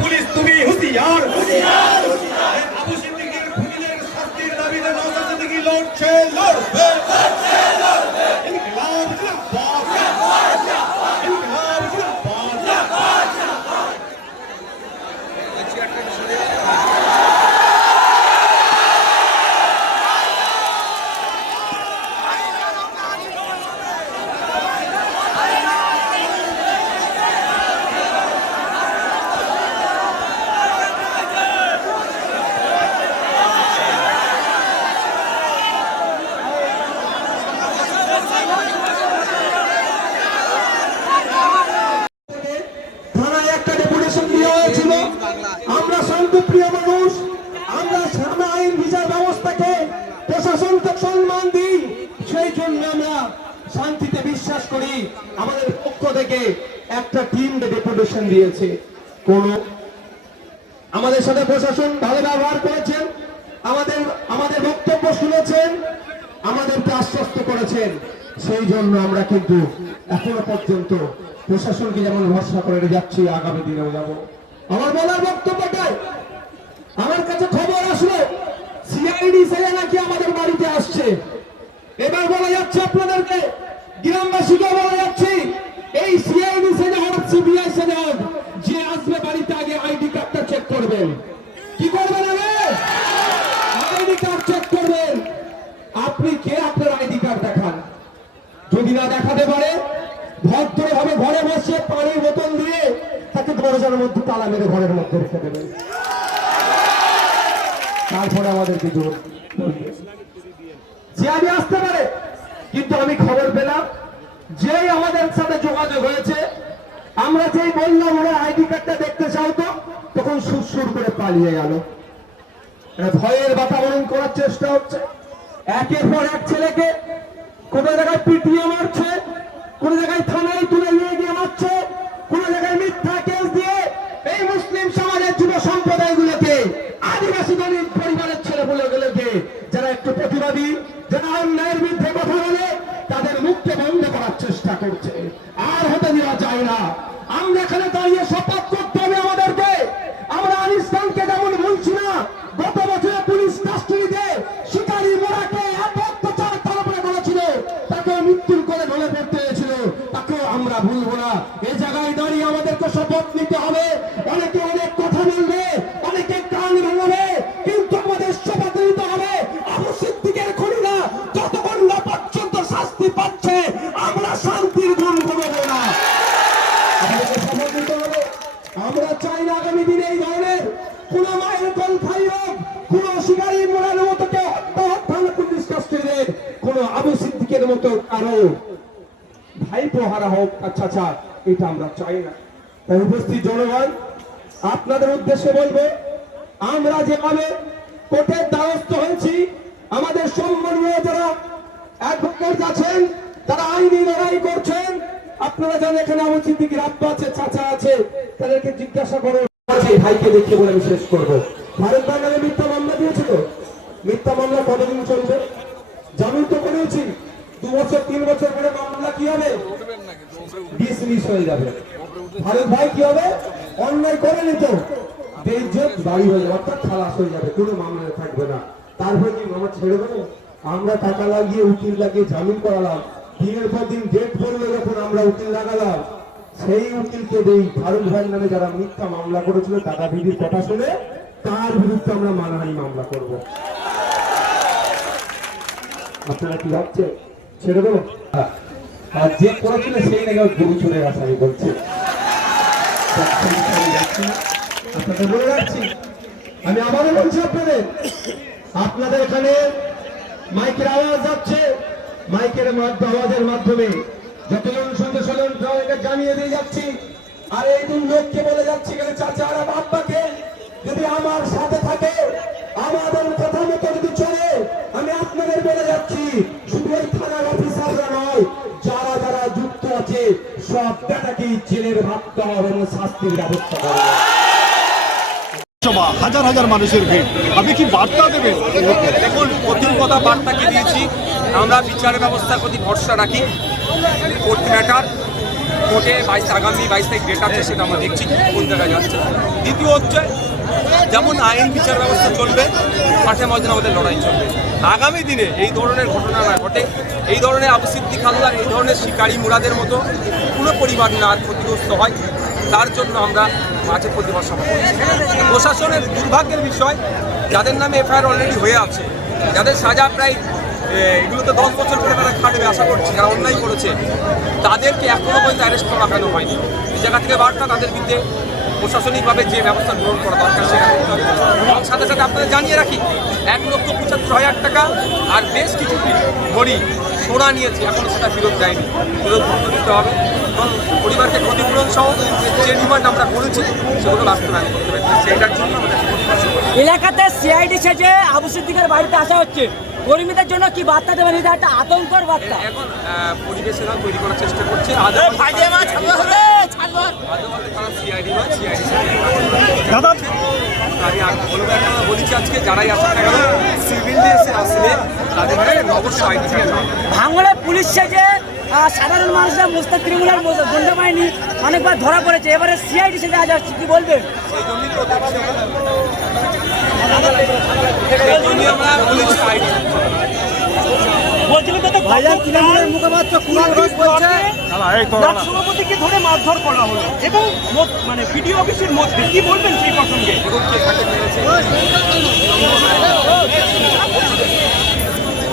Police তুমি হুঁশিয়ার। আবু সিদ্দিকের খুনিদের শাস্তির দাবিতে নওশাদ সিদ্দিকী লড়ছে লড়বে ইনকিলাব জিন্দাবাদ ইনকিলাব জিন্দাবাদ থানায় একটা ডেপুটেশন দেওয়া হয়েছিল আমরা শান্তপ্রিয় মানুষ আমরা সামনে আইন বিচার ব্যবস্থাকে প্রশাসনকে সম্মান দিই, সেই জন্য আমরা শান্তিতে বিশ্বাস করি, আমাদের পক্ষ থেকে একটা টিম ডেপুটেশন দিয়েছে। কোন আমাদের সাথে প্রশাসন ভালো ব্যবহার করেছেন, আমাদের আমাদের বক্তব্য শুনেছেন, আমাদেরকে আশ্বস্ত করেছেন। সেই জন্য আমরা কিন্তু এখনও পর্যন্ত প্রশাসনকে যেমন ভরসা করে যাচ্ছি, আগামী দিনেও যাব। আমার বলার বক্তব্যটাই, আমার কাছে খবর সিআইডি সেলে নাকি আমাদের বাড়িতে আসছে? এবার বলা যাচ্ছে আপনাদেরকে গ্রামবাসীকে বলা যাচ্ছে, এই সিআইডি সেলে হোক সিবিআই সেলে হোক যে আসবে বাড়িতে আগে আইডি কার্ডটা চেক করবেন। কি করবেন আগে? আইডি কার্ড চেক করবেন। আপনি কে আপনার আইডি কার্ড দেখান? যদি না দেখাতে পারে, ভদ্রভাবে ঘরে বসে পানির বোতল দিয়ে তাকে দরজার মধ্যে তালা মেরে ঘরের মধ্যে রেখে দেবেন। তারপরে আমাদেরকে জোর যে আমি আসতে পারে, কিন্তু আমি খবর পেলাম, যেই আমাদের সাথে যোগাযোগ হয়েছে, আমরা যেই বললাম, ওরা আইডি কার্ডটা দেখতে চাও তো? তখন সুর করে পালিয়ে গেল। ভয়ের বাতাবরণ করার চেষ্টা হচ্ছে। একের পর এক ছেলেকে কোনো জায়গায় পিটিয়ে মারছে, কোনো জায়গায় থানায় তুলে নিয়ে গিয়ে মারছে। যারা একটু প্রতিবাদী, যারা অন্যায়ের বিরুদ্ধে কথা বলে, তাদের মুখকে বন্ধ করার চেষ্টা করছে। আর হতে দেওয়া যায় না। আমরা এখানে দাঁড়িয়ে শপথ করতে কোন মায়ের কল খাই হোক, কোন শিকারী মতো কেউ হত্যা হত্যা কাস্টডিতে কোন আবু সিদ্দিকের মতো কারও ভাই প্রহারা হোক আচ্ছা আচ্ছা এটা আমরা চাই না। তাই উপস্থিত জনগণ, আপনাদের উদ্দেশ্যে বলব, আমরা যেভাবে কোর্টের দ্বারস্থ হয়েছি, আমাদের সম্মানীয় যারা অ্যাডভোকেট আছেন, তারা আইনি লড়াই করছেন, আপনারা জানেন এখানে আবু সিদ্দিকির আব্বা আছে, চাচা আছে, তাদেরকে জিজ্ঞাসা করো আছে ভাইকে দেখে বলে আমি শেষ করব। ভারত নামে মিথ্যা মামলা দিয়েছে তো? মিথ্যা মামলা কতদিন চলবে? জামিন তো করেছি দু বছর, তিন বছর পরে মামলা কি হবে? ডিসমিস হয়ে যাবে। ভারত ভাই কি হবে? অন্যায় বাড়ি হয়ে যাবে, অর্থাৎ খালাস হয়ে যাবে, কোনো মামলা থাকবে না। তারপরে কি মামা ছেড়ে দেবো? আমরা টাকা লাগিয়ে উকিল লাগিয়ে জামিন করালাম। দিনের পর দিন ডেট পড়ল যখন আমরা উকিল লাগালাম সেই উকিলকে দেই ভারত ভাইয়ের নামে যারা মিথ্যা মামলা করেছিল টাকা বিধির কথা শুনে তার বিরুদ্ধে আমরা মানহানি মামলা করব। আপনারা কি ভাবছেন? ছেড়ে দেবো? আর যে করেছিল সেই ওই গরু চুরের আসামি বলছে। আপনাদের বলে রাখছি। আমি আবারও বলছি আপনাদের আপনাদের এখানে মাইকের আওয়াজ যাচ্ছে, মাইকের আওয়াজের মাধ্যমে যতজন সদস্য হলেন সবাইকে জানিয়ে দিয়ে যাচ্ছি আর এই দুই লোককে বলে যাচ্ছি এখানে চাচা আর বাপ্পাকে যদি আমার সাথে থাকে আমাদের কথা মতো যদি চলে আমি আপনাদের বলে যাচ্ছি শুধু এই থানার অফিসাররা নয় যারা যারা যুক্ত আছে সব বেটাকেই জেলের ভাবতে হবে এবং শাস্তির ব্যবস্থা করা সভা হাজার হাজার মানুষের ভিড়। আপনি কি বার্তা দেবেন? দেখুন প্রথম কথা বার্তাকে দিয়েছি? আমরা বিচারের ব্যবস্থার প্রতি ভরসা রাখি। কোর্ট ম্যাটার কোর্টে বাইশ আগামী বাইশ তারিখ ডেট আছে সেটা আমরা দেখছি কোন জায়গায় যাচ্ছে। দ্বিতীয় হচ্ছে, যেমন আইন বিচার ব্যবস্থা চলবে মাঠে ময়দানে আমাদের লড়াই চলবে। আগামী দিনে এই ধরনের ঘটনা না ঘটে, এই ধরনের আবু সিদ্দিক এই ধরনের শিকারী মুরাদের মতো কোনো পরিবার না ক্ষতিগ্রস্ত হয়, তার জন্য আমরা মাঝে প্রতিবাদ সভা প্রশাসনের দুর্ভাগ্যের বিষয়, যাদের নামে এফআইআর অলরেডি হয়ে আছে, যাদের সাজা প্রায় এগুলো তো দশ বছর করে তারা খাটবে, আশা করছি, যারা অন্যায় করেছে, তাদেরকে এখনও পর্যন্ত অ্যারেস্ট করা কেন হয়নি? এই জায়গা থেকে বার্তা তাদের বিরুদ্ধে প্রশাসনিকভাবে যে ব্যবস্থা গ্রহণ করা দরকার, সেটা এবং সাথে সাথে আপনাদের জানিয়ে রাখি, এক লক্ষ পঁচাত্তর হাজার টাকা আর বেশ কিছু ঘড়ি সোনা নিয়েছে, এখনও সেটা ফেরত দেয়নি। ফেরত দ্রুত দিতে হবে। এবং পরিবারকে ক্ষতিপূরণ সহ যে ডিমান্ড আমরা করেছি, সেগুলো বাস্তবায়ন করতে হবে। সেইটার জন্য আমাদের এলাকাতে সিআইডি সেজে আবু সিদ্দিকের বাড়িতে আসা হচ্ছে। কর্মীদের জন্য কি বার্তা দেবেন? এটা একটা আতঙ্কর বার্তা। এখন আহ, পরিবেশেরা তৈরি করার চেষ্টা করছে। দাদা। আমি বলব একটা বলেছি আজকে যারাই আসুক না কেন সিভিল ড্রেসে আসলে তাদের অবশ্যই আইডি ভাঙড়ে পুলিশ সেজে সাধারণ মানুষরা মুস্তাক তৃণমূলের দণ্ড বাহিনী অনেকবার ধরা পড়েছে। এবারে সিআইডি সেজে আজ আসছে কি বলবেন? দেখছি আমরা। সেই আমরা বলেছি আইডি ভাইজান তৃণমূলের মুখপাত্র কুণাল ঘোষ বলছে ব্লক সভাপতিকে ধরে মারধর করা হলো এবং মানে অফিসের মধ্যে কি বলবেন সেই প্রসঙ্গে?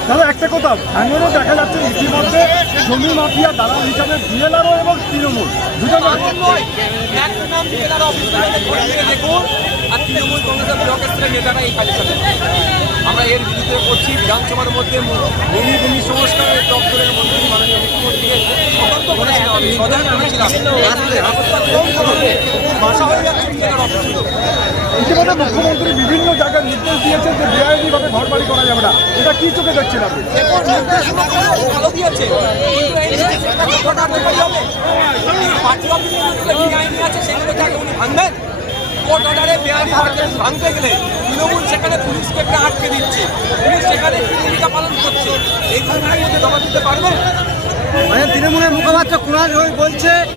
দাদা একটা কথা ভাঙড়ে দেখা যাচ্ছে ইতিমধ্যে জমি মাফিয়া দালাল হিসাবে বিএলআরও এবং তৃণমূল। দুজন তৃণমূল কংগ্রেসের ব্লক স্তরের নেতারা এই কাজের আমরা এর বিরুদ্ধে করছি বিধানসভার মধ্যে ভূমি ভূমি সংস্কারের দপ্তরের মন্ত্রী মাননীয় মুখ্যমন্ত্রীকে সতর্ক করেছিলাম আমি সজাগ করেছিলাম। ভাষা হয়ে যাচ্ছে অফিসগুলো ইতিমধ্যে মুখ্যমন্ত্রী বিভিন্ন জায়গায় নির্দেশ দিয়েছেন যে বেআইনি ভাবে ঘর বাড়ি করা যাবে না। এটা কি চোখে দেখছেন আপনি? ভালো দিয়েছে। পার্টি আছে উনি ভাঙবেন। কোর্ট অর্ডারে বেআইনি ভাঙতে- ভাঙতে গেলে তৃণমূল সেখানে পুলিশকে একটা আটকে দিচ্ছে। পুলিশ সেখানে ভূমিকা পালন করছে। এই ঘটনার মধ্যে দাবা দিতে পারবে তৃণমূলের মুখপাত্র কুণাল রয় বলছে